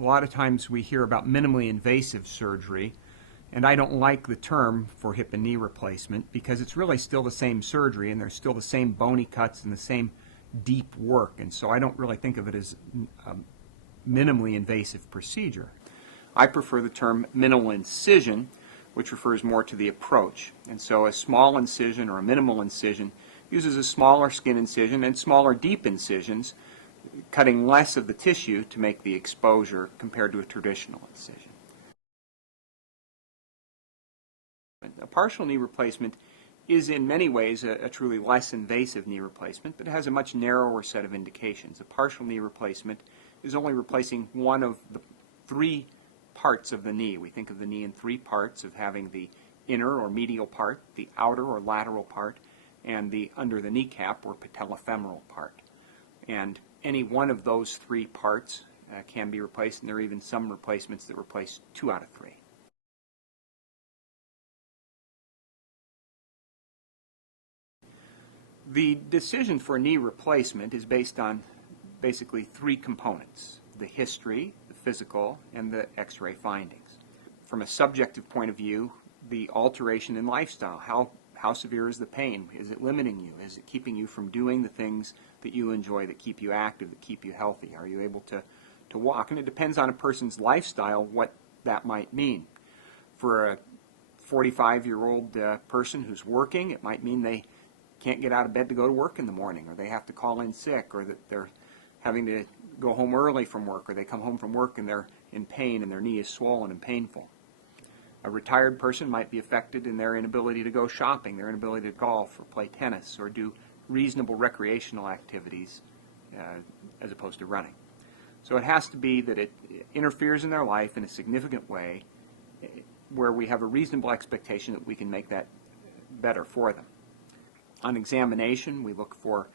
a lot of times we hear about minimally invasive surgery, and I don't like the term for hip and knee replacement because it's really still the same surgery and there's still the same bony cuts and the same deep work, and so I don't really think of it as a minimally invasive procedure. I prefer the term minimal incision, which refers more to the approach. And so a small incision or a minimal incision uses a smaller skin incision and smaller deep incisions, cutting less of the tissue to make the exposure compared to a traditional incision. A partial knee replacement is in many ways a truly less invasive knee replacement, but it has a much narrower set of indications. A partial knee replacement is only replacing one of the three parts of the knee. We think of the knee in three parts, of having the inner or medial part, the outer or lateral part, and the under the kneecap or patellofemoral part. And any one of those three parts can be replaced, and there are even some replacements that replace 2 out of 3. The decision for knee replacement is based on basically 3 components: the history, the physical, and the X-ray findings. From a subjective point of view, the alteration in lifestyle. How severe is the pain? Is it limiting you? Is it keeping you from doing the things that you enjoy, that keep you active, that keep you healthy? Are you able to walk? And it depends on a person's lifestyle what that might mean. For a 45-year-old person who's working, it might mean they can't get out of bed to go to work in the morning, or they have to call in sick, or that they're having to go home early from work, or they come home from work and they're in pain and their knee is swollen and painful. A retired person might be affected in their inability to go shopping, their inability to golf or play tennis or do reasonable recreational activities as opposed to running. So it has to be that it interferes in their life in a significant way where we have a reasonable expectation that we can make that better for them. On examination, we look for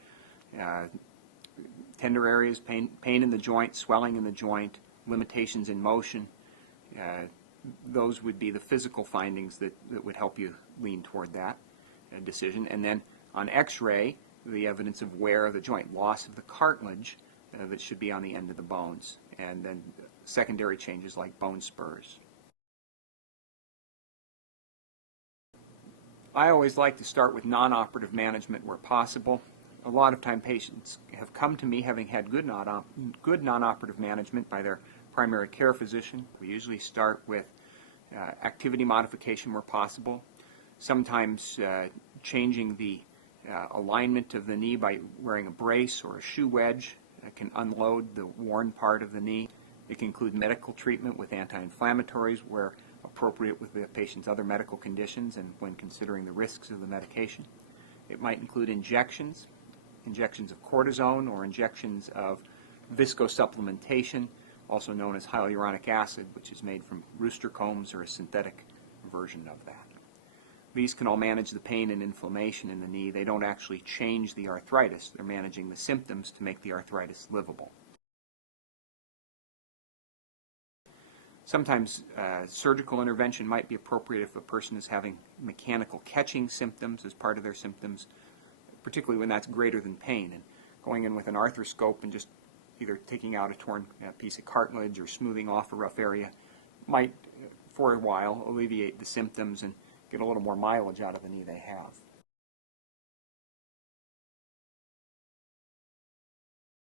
tender areas, pain in the joint, swelling in the joint, limitations in motion. Those would be the physical findings that would help you lean toward that decision. And then on X-ray, the evidence of wear of the joint, loss of the cartilage that should be on the end of the bones, and then secondary changes like bone spurs. I always like to start with non-operative management where possible. A lot of time patients have come to me having had good non-operative management by their primary care physician. We usually start with activity modification where possible, sometimes changing the alignment of the knee by wearing a brace or a shoe wedge can unload the worn part of the knee. It can include medical treatment with anti-inflammatories where appropriate with the patient's other medical conditions and when considering the risks of the medication. It might include injections of cortisone or injections of viscosupplementation, also known as hyaluronic acid, which is made from rooster combs or a synthetic version of that. These can all manage the pain and inflammation in the knee. They don't actually change the arthritis. They're managing the symptoms to make the arthritis livable. Sometimes surgical intervention might be appropriate if a person is having mechanical catching symptoms as part of their symptoms, particularly when that's greater than pain. And going in with an arthroscope and just either taking out a torn piece of cartilage or smoothing off a rough area might, for a while, alleviate the symptoms and get a little more mileage out of the knee they have.